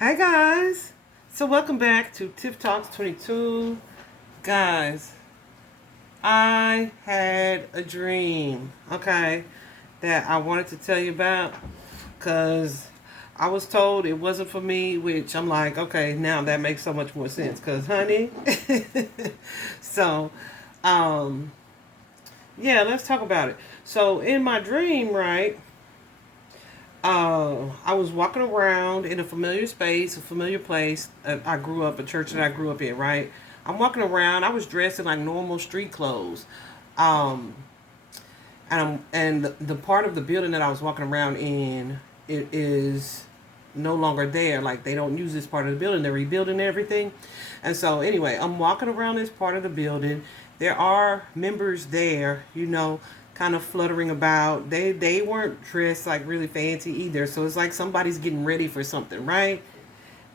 Hi guys. So welcome back to Tiff Talks 22. Guys, I had a dream, okay, that I wanted to tell you about cuz I was told it wasn't for me, which I'm like, okay, now that makes so much more sense cuz honey. so, um yeah, let's talk about it. So, in my dream, right? I was walking around in a familiar space, a familiar place. I grew up, a church that I grew up in, right? I'm walking around. I was dressed in like normal street clothes. Um, and the part of the building that I was walking around in, it is no longer there. Like they don't use this part of the building. They're rebuilding everything. And so anyway, I'm walking around this part of the building. There are members there, kind of fluttering about. They weren't dressed like really fancy either. So it's like somebody's getting ready for something, right?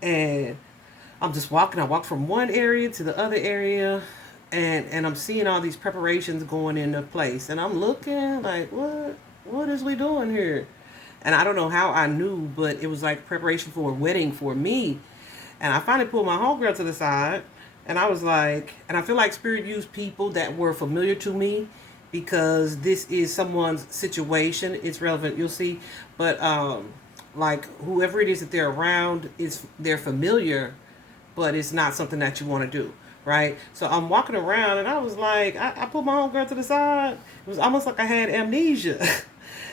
And I'm just walking. I walk from one area to the other area, and I'm seeing all these preparations going into place, and I'm looking like, what is we doing here? And I don't know how I knew, but it was like preparation for a wedding for me. And I finally pulled my homegirl to the side, and I was like, and I feel like Spirit used people that were familiar to me because this is someone's situation. It's relevant, you'll see. But like whoever it is that they're around, they're familiar, but it's not something that you want to do, right? So I'm walking around and I was like, I put my homegirl to the side. It was almost like I had amnesia.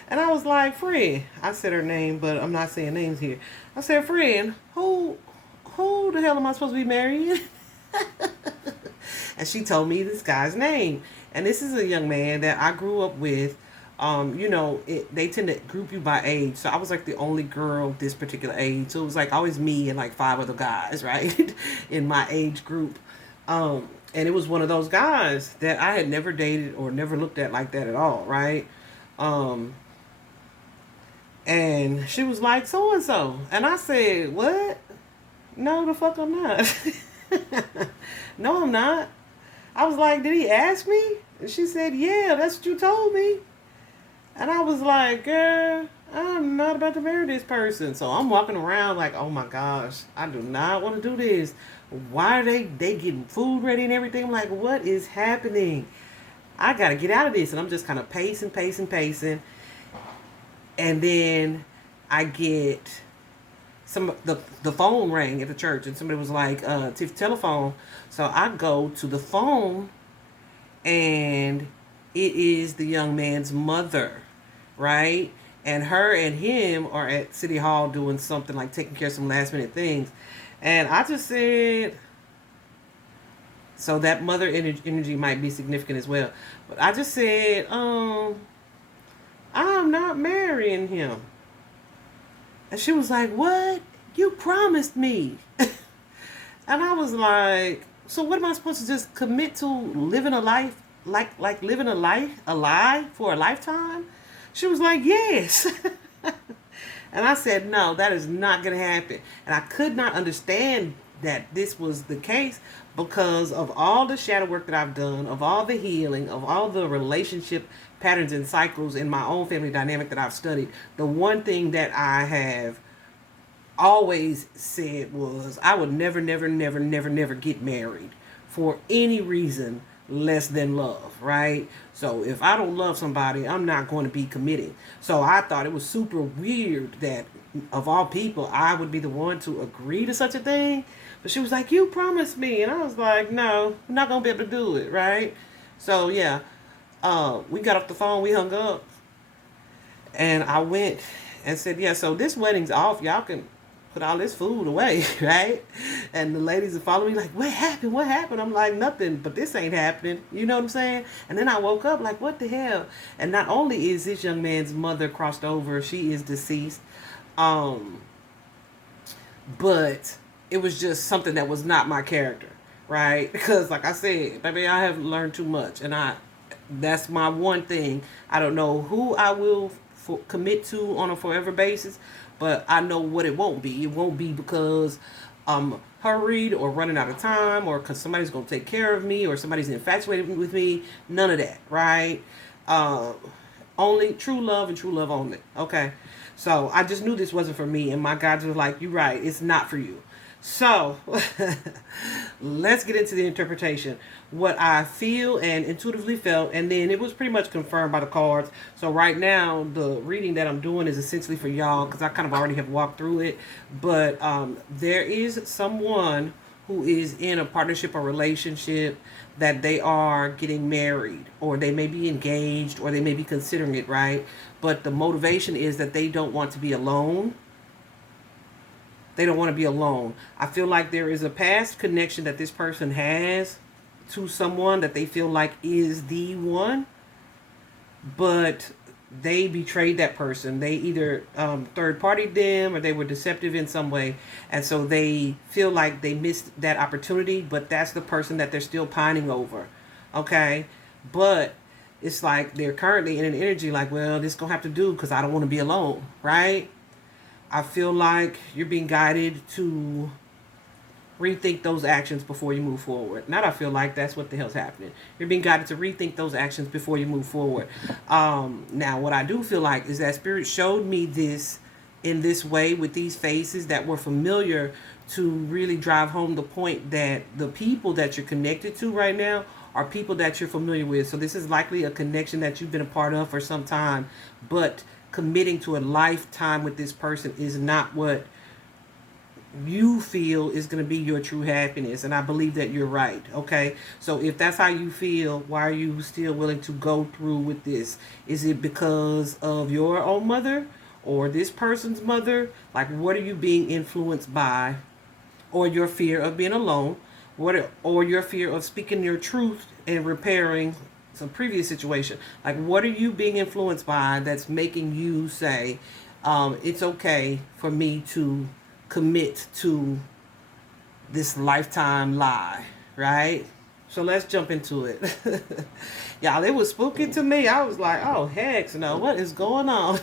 And I was like, friend, I said her name, but I'm not saying names here. I said, friend, who the hell am I supposed to be marrying? And she told me this guy's name. And this is a young man that I grew up with. They tend to group you by age. So I was like the only girl this particular age. So it was like always me and like five other guys, right? In my age group. And it was one of those guys that I had never dated or never looked at like that at all, right? Um, and she was like, so and so. And I said, what? No, the fuck I'm not. No, I'm not. I was like, did he ask me? And she said, yeah, that's what you told me. And I was like, girl, I'm not about to marry this person. So I'm walking around like, oh my gosh, I do not want to do this. Why are they getting food ready and everything? I'm like, what is happening? I got to get out of this. And I'm just kind of pacing, pacing, pacing. And then I get the phone rang at the church and somebody was like, Tiff, telephone. So I go to the phone and it is the young man's mother, right? And her and him are at City Hall doing something like taking care of some last minute things. And I just said, so that mother energy might be significant as well. But I just said, I'm not marrying him. And she was like, what? You promised me. And I was like, so what am I supposed to just commit to living a life like living a lie for a lifetime? She was like, yes. And I said, no, that is not going to happen. And I could not understand that this was the case because of all the shadow work that I've done, of all the healing, of all the relationship patterns and cycles in my own family dynamic that I've studied. The one thing that I have always said was I would never, never, never, never, never get married for any reason less than love, right? So if I don't love somebody, I'm not going to be committing. So I thought it was super weird that of all people, I would be the one to agree to such a thing. But she was like, you promised me. And I was like, no, I'm not going to be able to do it, right? So yeah, we got off the phone, we hung up, and I went and said, yeah, so this wedding's off. Y'all can put all this food away, right? And the ladies are following me like, what happened? What happened? I'm like, nothing, but this ain't happening. You know what I'm saying? And then I woke up like, what the hell? And not only is this young man's mother crossed over, she is deceased. Um, but it was just something that was not my character, right? Because like I said, baby, I have learned too much, and that's my one thing. I don't know who I will commit to on a forever basis, but I know what it won't be. It won't be because I'm hurried or running out of time or because somebody's going to take care of me or somebody's infatuated with me. None of that, right? Uh, Only true love and true love only. Okay. So I just knew this wasn't for me, and my guides were like, "You're right, it's not for you." So let's get into the interpretation. What I feel and intuitively felt, and then it was pretty much confirmed by the cards. So right now, the reading that I'm doing is essentially for y'all because I kind of already have walked through it. But there is someone who is in a partnership or relationship that they are getting married, or they may be engaged, or they may be considering it, right? But the motivation is that they don't want to be alone. They don't want to be alone. I feel like there is a past connection that this person has to someone that they feel like is the one, but they betrayed that person. They either third partied them or they were deceptive in some way. And so they feel like they missed that opportunity, but that's the person that they're still pining over. Okay? But it's like they're currently in an energy like, well, this going to have to do because I don't want to be alone, right? I feel like you're being guided to rethink those actions before you move forward. Not I feel like that's what the hell's happening. You're being guided to rethink those actions before you move forward. Now, what I do feel like is that Spirit showed me this in this way with these faces that were familiar to really drive home the point that the people that you're connected to right now are people that you're familiar with. So this is likely a connection that you've been a part of for some time, but committing to a lifetime with this person is not what you feel is going to be your true happiness. And I believe that you're right. Okay, so if that's how you feel, why are you still willing to go through with this? Is it because of your own mother or this person's mother? Like, what are you being influenced by? Or your fear of being alone? Or your fear of speaking your truth and repairing some previous situation? Like, what are you being influenced by that's making you say, it's okay for me to commit to this lifetime lie, right? So let's jump into it. Y'all, it was spooky to me. I was like, oh, heck no, what is going on?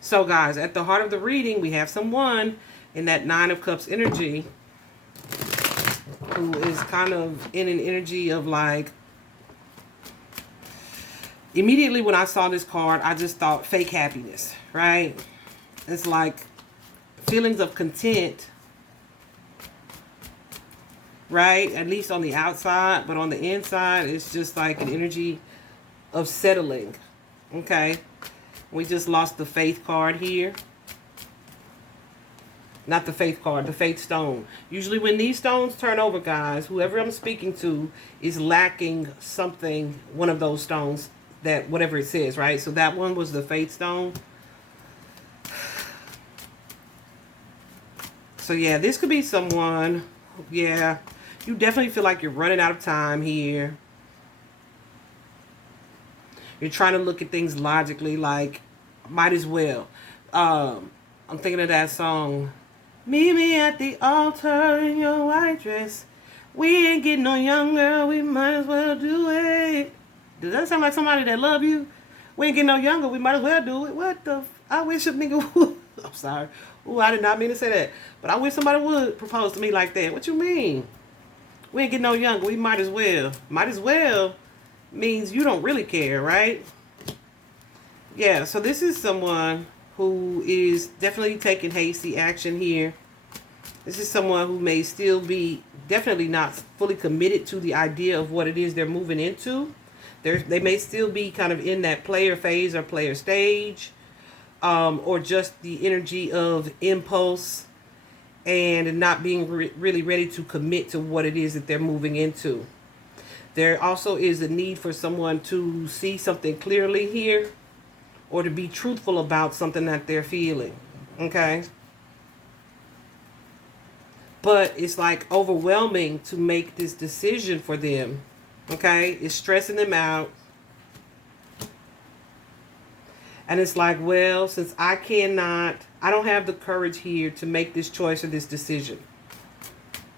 So guys, at the heart of the reading, we have someone in that Nine of Cups energy who is kind of in an energy of like, immediately when I saw this card, I just thought fake happiness, right? It's like feelings of content, right? At least on the outside, but on the inside, it's just like an energy of settling, okay? We just lost the Faith card here. Not the Faith card, the Faith stone. Usually when these stones turn over, guys, whoever I'm speaking to is lacking something, one of those stones, that whatever it says, right? So that one was the Faith stone. So yeah, this could be someone, yeah, you definitely feel like you're running out of time here. You're trying to look at things logically, like, might as well. I'm thinking of that song, meet me at the altar in your white dress. We ain't getting no younger, we might as well do it. Does that sound like somebody that love you? We ain't getting no younger, we might as well do it. What the I wish a nigga would. I'm sorry. Ooh, I did not mean to say that. But I wish somebody would propose to me like that. What you mean? We ain't getting no younger, we might as well. Might as well means you don't really care, right? Yeah, so this is someone who is definitely taking hasty action here. This is someone who may still be definitely not fully committed to the idea of what it is they're moving into. They may still be kind of in that player phase or player stage, or just the energy of impulse and not being really ready to commit to what it is that they're moving into. There also is a need for someone to see something clearly here, or to be truthful about something that they're feeling, okay? But it's like overwhelming to make this decision for them, okay? It's stressing them out. And it's like, well, since I don't have the courage here to make this choice or this decision.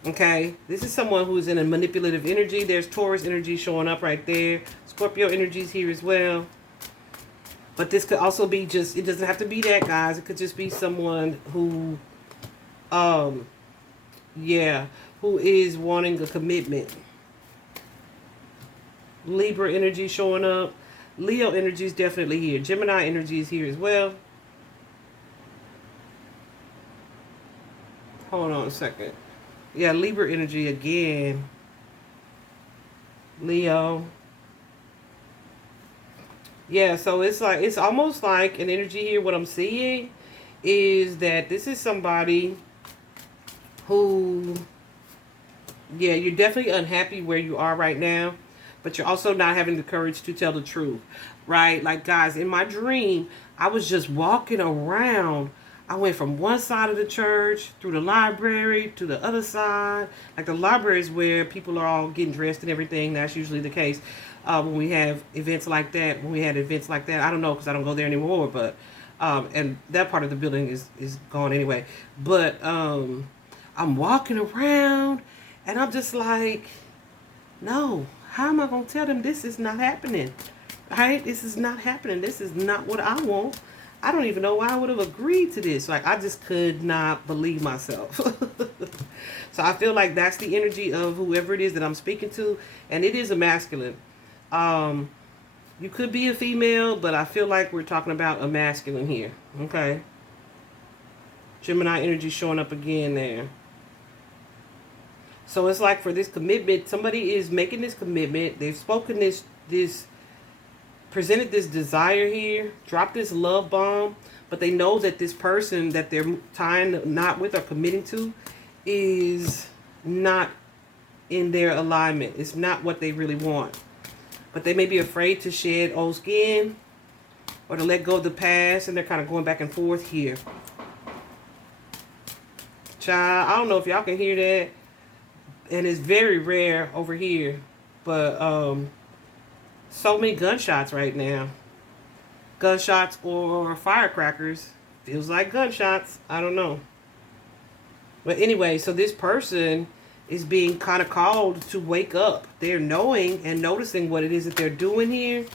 Okay? This is someone who is in a manipulative energy. There's Taurus energy showing up right there. Scorpio energy's here as well. But this could also be just, it doesn't have to be that, guys. It could just be someone who, who is wanting a commitment. Libra energy showing up. Leo energy is definitely here. Gemini energy is here as well. Hold on a second. Yeah, Libra energy again. Leo. Yeah, so it's like, it's almost like an energy here. What I'm seeing is that this is somebody who, yeah, you're definitely unhappy where you are right now, but you're also not having the courage to tell the truth, right? Like, guys, in my dream, I was just walking around. I went from one side of the church through the library to the other side. Like, the library is where people are all getting dressed and everything. That's usually the case when we have events like that. When we had events like that, I don't know because I don't go there anymore. But and that part of the building is gone anyway. But I'm walking around and I'm just like, no, how am I going to tell them this is not happening? Right? This is not happening. This is not what I want. I don't even know why I would have agreed to this. Like, I just could not believe myself. So I feel like that's the energy of whoever it is that I'm speaking to. And it is a masculine. You could be a female, but I feel like we're talking about a masculine here. Okay. Gemini energy showing up again there. So it's like for this commitment, somebody is making this commitment. They've spoken this, presented this desire here, dropped this love bomb, but they know that this person that they're tying the knot with or committing to is not in their alignment. It's not what they really want. But they may be afraid to shed old skin or to let go of the past, and they're kind of going back and forth here. Child, I don't know if y'all can hear that. And it's very rare over here. But so many gunshots right now. Gunshots or firecrackers. Feels like gunshots. I don't know. But anyway, so this person is being kind of called to wake up. They're knowing and noticing what it is that they're doing here.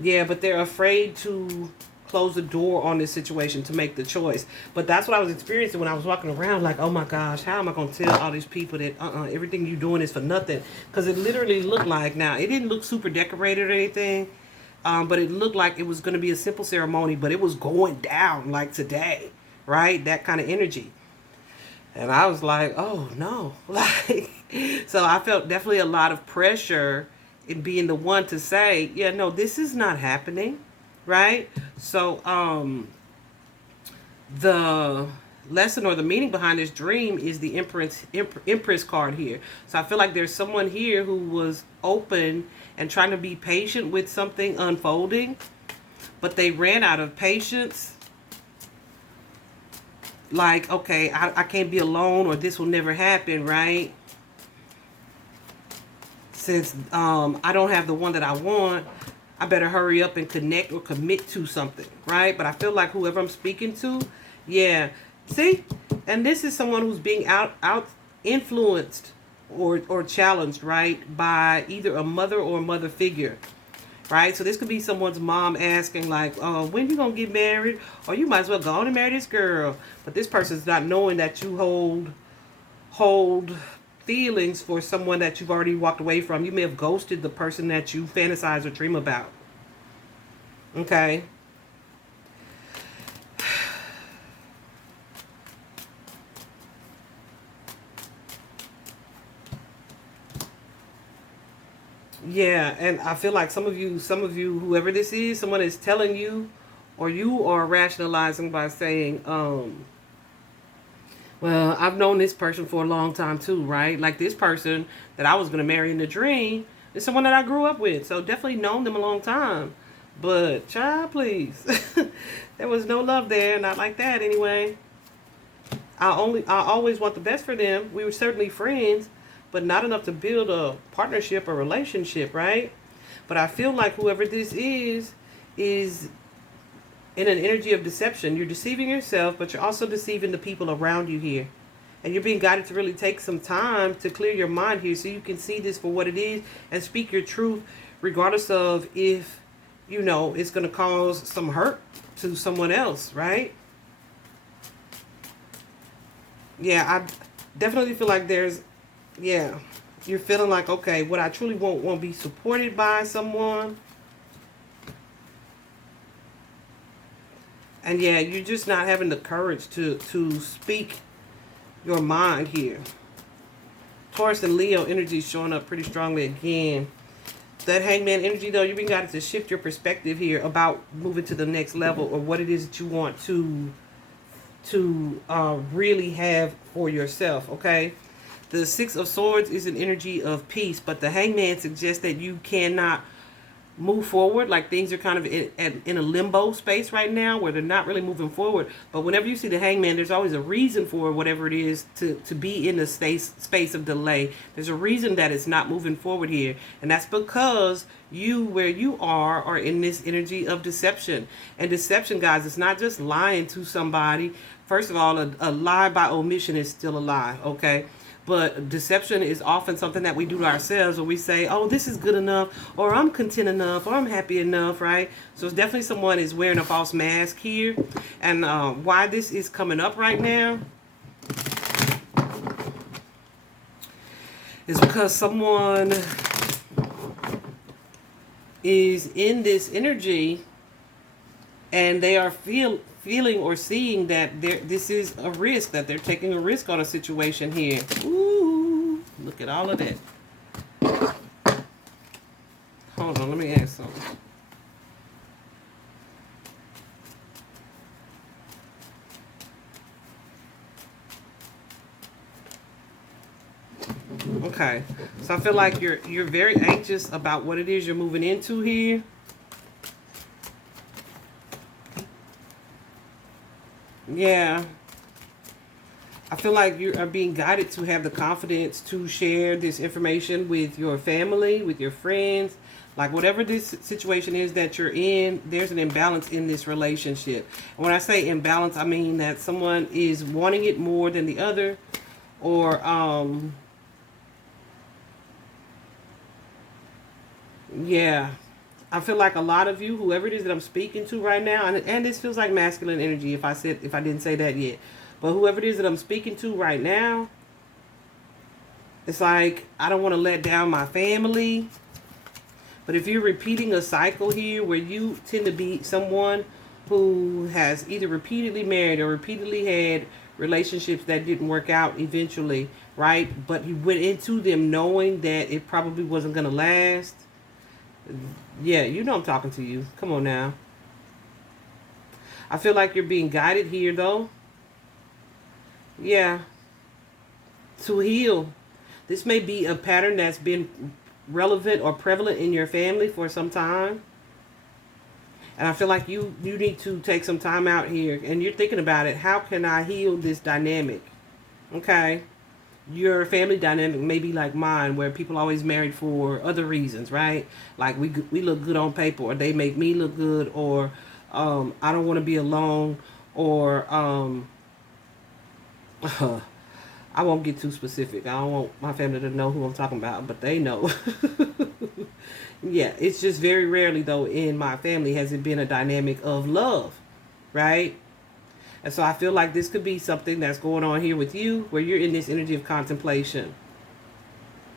Yeah, but they're afraid to close the door on this situation, to make the choice. But that's what I was experiencing when I was walking around, like, oh my gosh, how am I going to tell all these people that everything you're doing is for nothing? Because it literally looked like, now, it didn't look super decorated or anything, but it looked like it was going to be a simple ceremony, but it was going down like today, right? That kind of energy. And I was like, oh no. Like, so I felt definitely a lot of pressure in being the one to say, yeah, no, this is not happening. Right? So, the lesson or the meaning behind this dream is the Empress card here. So I feel like there's someone here who was open and trying to be patient with something unfolding, but they ran out of patience. Like, okay, I can't be alone, or this will never happen, right? Since I don't have the one that I want, I better hurry up and connect or commit to something, right? But I feel like whoever I'm speaking to, yeah. See? And this is someone who's being out influenced or challenged, right? By either a mother or a mother figure, right? So this could be someone's mom asking like, when you going to get married? Or you might as well go on and marry this girl. But this person's not knowing that you hold feelings for someone that you've already walked away from. You may have ghosted the person that you fantasize or dream about. Okay. Yeah, and I feel like some of you, whoever this is, someone is telling you, or you are rationalizing by saying, well, I've known this person for a long time too, right? Like this person that I was going to marry in the dream is someone that I grew up with. So definitely known them a long time. But, child, please. There was no love there. Not like that anyway. I always want the best for them. We were certainly friends, but not enough to build a partnership or relationship, right? But I feel like whoever this is in an energy of deception. You're deceiving yourself, but you're also deceiving the people around you here. And you're being guided to really take some time to clear your mind here so you can see this for what it is and speak your truth, regardless of if, you know, it's going to cause some hurt to someone else, right? Yeah, I definitely feel like there's, yeah, you're feeling like, okay, what I truly want won't be supported by someone. And yeah, you're just not having the courage to speak your mind here. Taurus and Leo energy showing up pretty strongly again. That Hangman energy, though, you've been got to shift your perspective here about moving to the next level, or what it is that you want to really have for yourself, okay? The Six of Swords is an energy of peace, but the Hangman suggests that you cannot move forward, like things are kind of in a limbo space right now where they're not really moving forward. But whenever you see the Hangman, there's always a reason for whatever it is to be in the space of delay. There's a reason that it's not moving forward here, and that's because you, where you are in this energy of deception. And deception, guys, it's not just lying to somebody. First of all, a lie by omission is still a lie, okay? But deception is often something that we do to ourselves, when we say, oh, this is good enough, or I'm content enough, or I'm happy enough, right? So it's definitely someone is wearing a false mask here. And why this is coming up right now is because someone is in this energy and they are feeling or seeing that this is a risk, that they're taking a risk on a situation here. Ooh, look at all of that. Hold on, let me ask something. Okay, so I feel like you're very anxious about what it is you're moving into here. Yeah. I feel like you are being guided to have the confidence to share this information with your family, with your friends. Like whatever this situation is that you're in, there's an imbalance in this relationship. And when I say imbalance, I mean that someone is wanting it more than the other, or yeah. I feel like a lot of you, whoever it is that I'm speaking to right now, and this feels like masculine energy if I didn't say that yet, but whoever it is that I'm speaking to right now, it's like, I don't want to let down my family. But if you're repeating a cycle here where you tend to be someone who has either repeatedly married or repeatedly had relationships that didn't work out eventually, right? But you went into them knowing that it probably wasn't going to last. Yeah, you know I'm talking to you. Come on now. I feel like you're being guided here, though. Yeah. To heal. This may be a pattern that's been relevant or prevalent in your family for some time. And I feel like you need to take some time out here. And you're thinking about it. How can I heal this dynamic? Okay. Your family dynamic may be like mine, where people always married for other reasons, right? Like we look good on paper, or they make me look good, or I don't want to be alone, or I won't get too specific. I don't want my family to know who I'm talking about, but they know. Yeah, it's just very rarely, though, in my family has it been a dynamic of love, right? And so I feel like this could be something that's going on here with you, where you're in this energy of contemplation.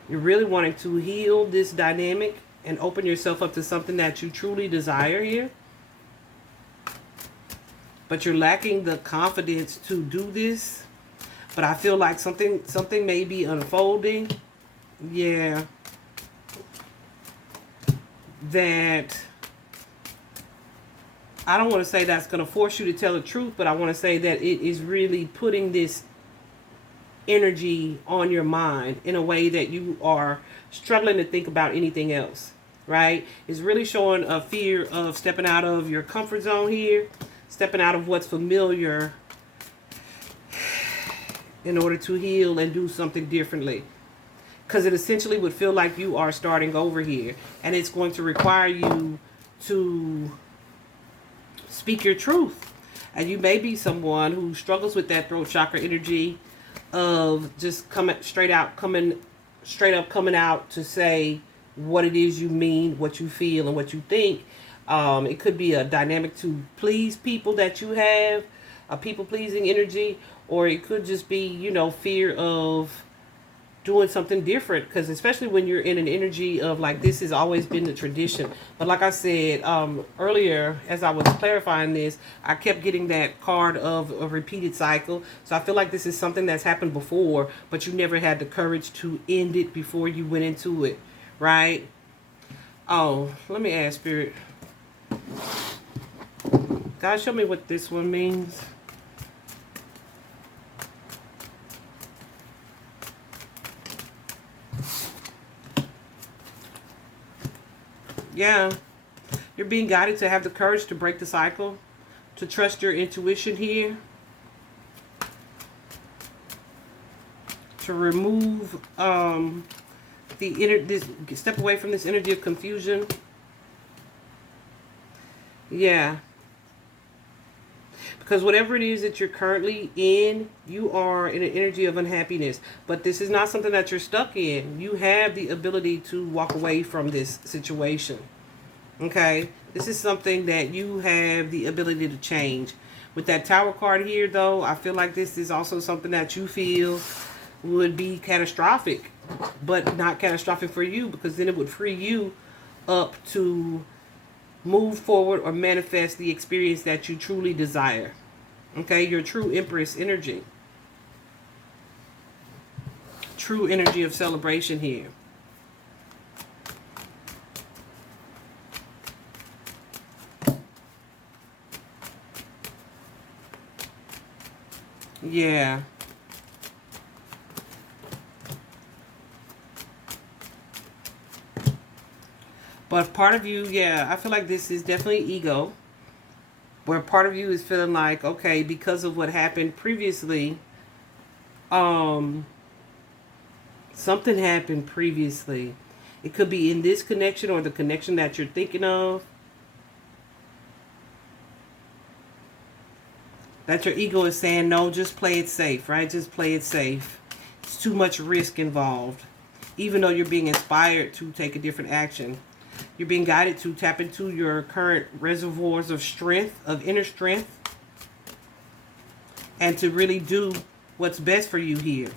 You're really wanting to heal this dynamic and open yourself up to something that you truly desire here. But you're lacking the confidence to do this. But I feel like something may be unfolding. Yeah. That, I don't want to say that's going to force you to tell the truth, but I want to say that it is really putting this energy on your mind in a way that you are struggling to think about anything else, right? It's really showing a fear of stepping out of your comfort zone here, stepping out of what's familiar in order to heal and do something differently. Because it essentially would feel like you are starting over here, and it's going to require you to speak your truth. And you may be someone who struggles with that throat chakra energy of just coming straight up coming out to say what it is you mean, what you feel, and what you think. It could be a dynamic to please people that you have, a people pleasing energy, or it could just be, fear of doing something different, because especially when you're in an energy of like this has always been the tradition. But like I said earlier, as I was clarifying this, I kept getting that card of a repeated cycle. So I feel like this is something that's happened before, but you never had the courage to end it before you went into it, right? Oh, let me ask Spirit, God, show me what this one means. Yeah, you're being guided to have the courage to break the cycle, to trust your intuition here, to remove step away from this energy of confusion. Yeah. Because whatever it is that you're currently in, you are in an energy of unhappiness. But this is not something that you're stuck in. You have the ability to walk away from this situation. Okay? This is something that you have the ability to change. With that Tower card here, though, I feel like this is also something that you feel would be catastrophic. But not catastrophic for you, because then it would free you up to move forward or manifest the experience that you truly desire. Okay, your true Empress energy. True energy of celebration here. Yeah. But part of you, yeah, I feel like this is definitely ego. Where part of you is feeling like, okay, because of what happened previously, something happened previously. It could be in this connection or the connection that you're thinking of. That your ego is saying, no, just play it safe, right? Just play it safe. It's too much risk involved. Even though you're being inspired to take a different action. You're being guided to tap into your current reservoirs of strength, of inner strength, and to really do what's best for you here.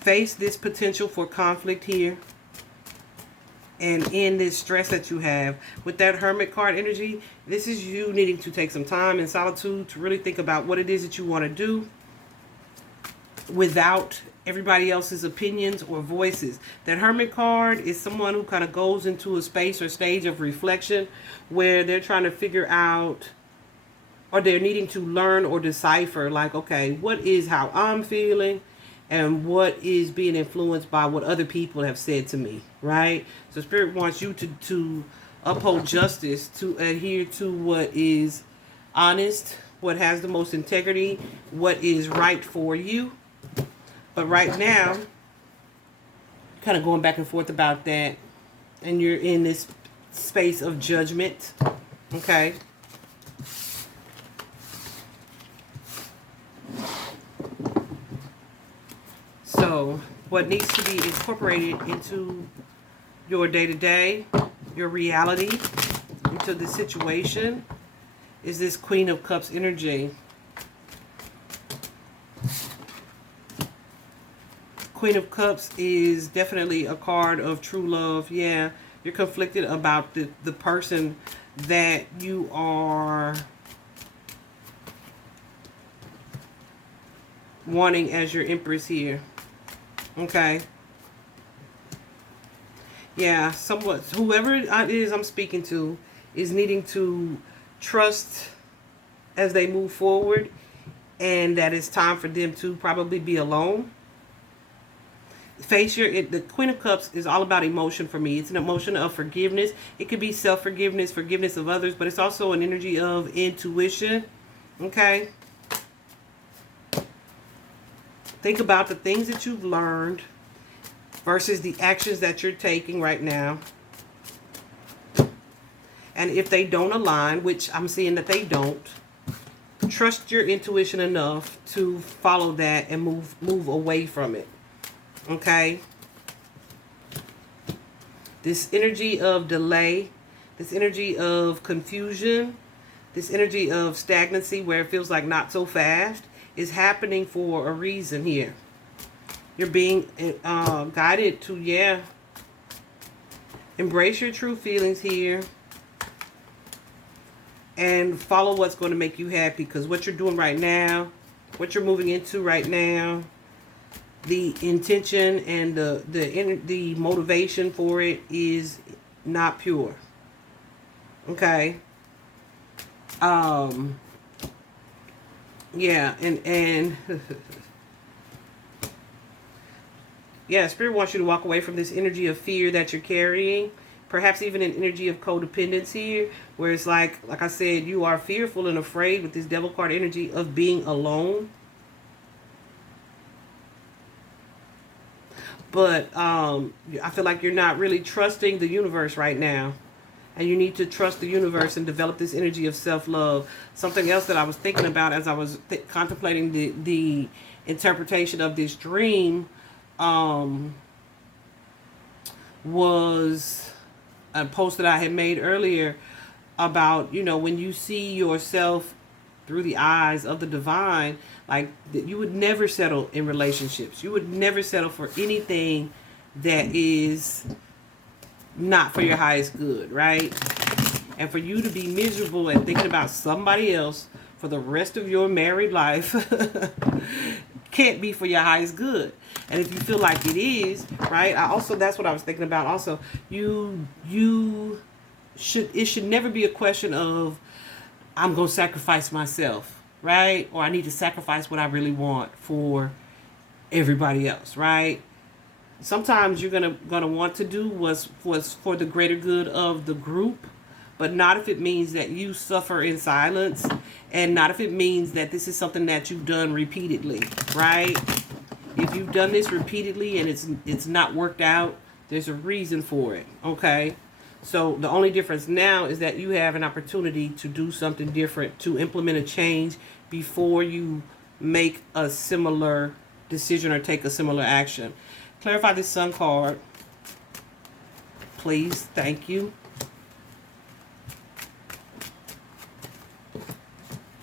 Face this potential for conflict here and end this stress that you have. With that Hermit card energy, this is you needing to take some time in solitude to really think about what it is that you want to do without everybody else's opinions or voices. That Hermit card is someone who kind of goes into a space or stage of reflection where they're trying to figure out, or they're needing to learn or decipher, like, okay, what is how I'm feeling and what is being influenced by what other people have said to me, right? So Spirit wants you to uphold justice, to adhere to what is honest, what has the most integrity, what is right for you. But right now, kind of going back and forth about that, and you're in this space of judgment, okay? So, what needs to be incorporated into your day-to-day, your reality, into the situation, is this Queen of Cups energy. Queen of Cups is definitely a card of true love. Yeah, you're conflicted about the person that you are wanting as your Empress here. Okay. Yeah, somewhat. Whoever it is I'm speaking to is needing to trust as they move forward, and that it's time for them to probably be alone. Face the Queen of Cups is all about emotion for me. It's an emotion of forgiveness. It could be self-forgiveness, forgiveness of others, but it's also an energy of intuition. Okay? Think about the things that you've learned versus the actions that you're taking right now. And if they don't align, which I'm seeing that they don't, trust your intuition enough to follow that and move away from it. Okay? This energy of delay, this energy of confusion, this energy of stagnancy where it feels like not so fast is happening for a reason here. You're being guided to, yeah, embrace your true feelings here. And follow what's going to make you happy. Because what you're doing right now, what you're moving into right now, the intention and the motivation for it is not pure. Okay. Yeah, and yeah, Spirit wants you to walk away from this energy of fear that you're carrying. Perhaps even an energy of codependence here, where it's like I said, you are fearful and afraid with this Devil card energy of being alone. But I feel like you're not really trusting the universe right now. And you need to trust the universe and develop this energy of self-love. Something else that I was thinking about as I was contemplating the interpretation of this dream was a post that I had made earlier about, you know, when you see yourself through the eyes of the divine, like you would never settle in relationships. You would never settle for anything that is not for your highest good, right? And for you to be miserable and thinking about somebody else for the rest of your married life can't be for your highest good. And if you feel like it is, right? That's what I was thinking about. Also, it should never be a question of I'm going to sacrifice myself, right? Or I need to sacrifice what I really want for everybody else, right? Sometimes you're gonna want to do what's for the greater good of the group, but not if it means that you suffer in silence, and not if it means that this is something that you've done repeatedly, right? If you've done this repeatedly and it's not worked out, there's a reason for it, okay? So the only difference now is that you have an opportunity to do something different, to implement a change before you make a similar decision or take a similar action. Clarify this Sun card, please. Thank you.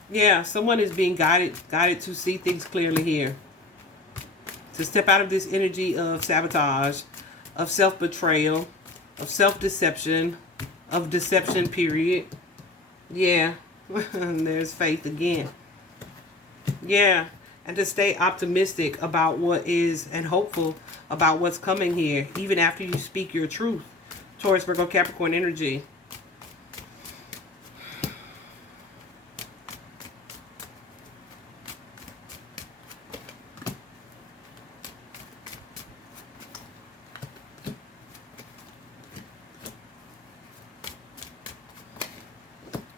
Yeah, someone is being guided to see things clearly here. To step out of this energy of sabotage, of self-betrayal, of self-deception, of deception, period. Yeah, and there's faith again. Yeah. And to stay optimistic about what is and hopeful about what's coming here, even after you speak your truth. Taurus, Virgo, Capricorn energy.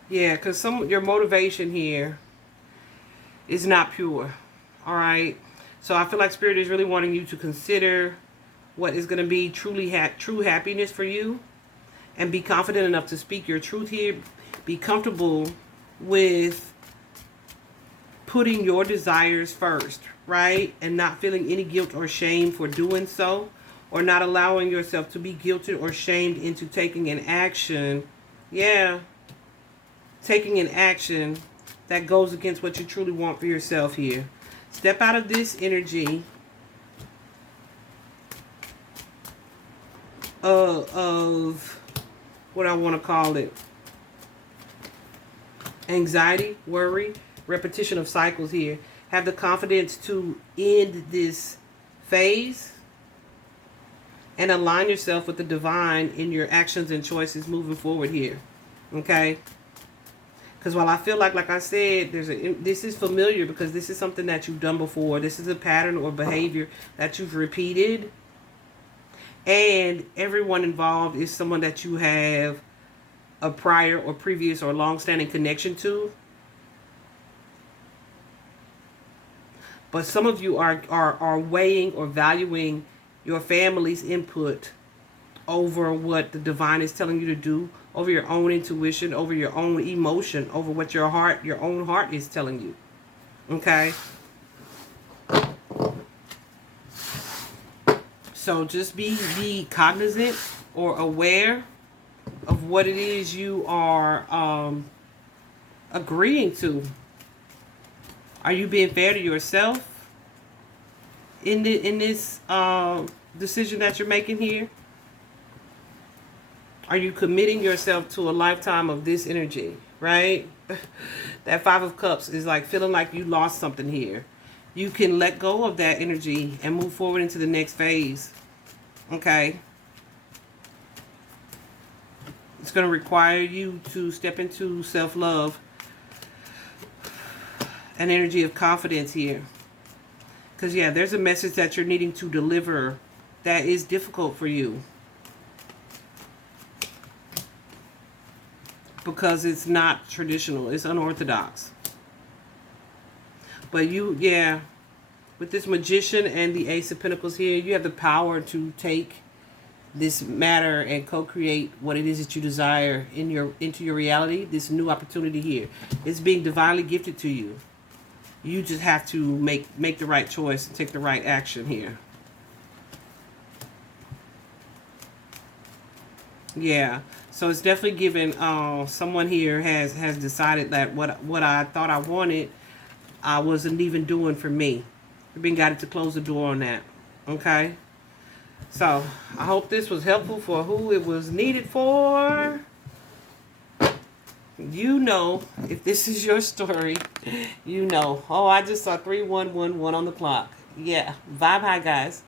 Yeah, because your motivation here is not pure. All right. So I feel like Spirit is really wanting you to consider what is going to be true happiness for you, and be confident enough to speak your truth here. Be comfortable with putting your desires first, right? And not feeling any guilt or shame for doing so, or not allowing yourself to be guilted or shamed into taking an action. Yeah. Taking an action that goes against what you truly want for yourself here. Step out of this energy of what I want to call it. Anxiety, worry, repetition of cycles here. Have the confidence to end this phase and align yourself with the divine in your actions and choices moving forward here. Okay? Because while I feel like I said, this is familiar because this is something that you've done before. This is a pattern or behavior that you've repeated. And everyone involved is someone that you have a prior or previous or long-standing connection to. But some of you are weighing or valuing your family's input over what the divine is telling you to do, over your own intuition, over your own emotion, over what your own heart is telling you. Okay? So just be cognizant or aware of what it is you are agreeing to. Are you being fair to yourself? in this decision that you're making here? Are you committing yourself to a lifetime of this energy, right? That Five of Cups is like feeling like you lost something here. You can let go of that energy and move forward into the next phase. Okay? It's going to require you to step into self-love, an energy of confidence here. Because, yeah, there's a message that you're needing to deliver that is difficult for you. Because it's not traditional. It's unorthodox. But you, yeah, with this Magician and the Ace of Pentacles here, you have the power to take this matter and co-create what it is that you desire into your reality. This new opportunity here is being divinely gifted to you. You just have to make the right choice and take the right action here. Yeah. So it's definitely given someone here has decided that what I thought I wanted, I wasn't even doing for me. You've been guided to close the door on that. Okay? So I hope this was helpful for who it was needed for. You know, if this is your story, you know. Oh, I just saw 3111 on the clock. Yeah. Vibe high, guys.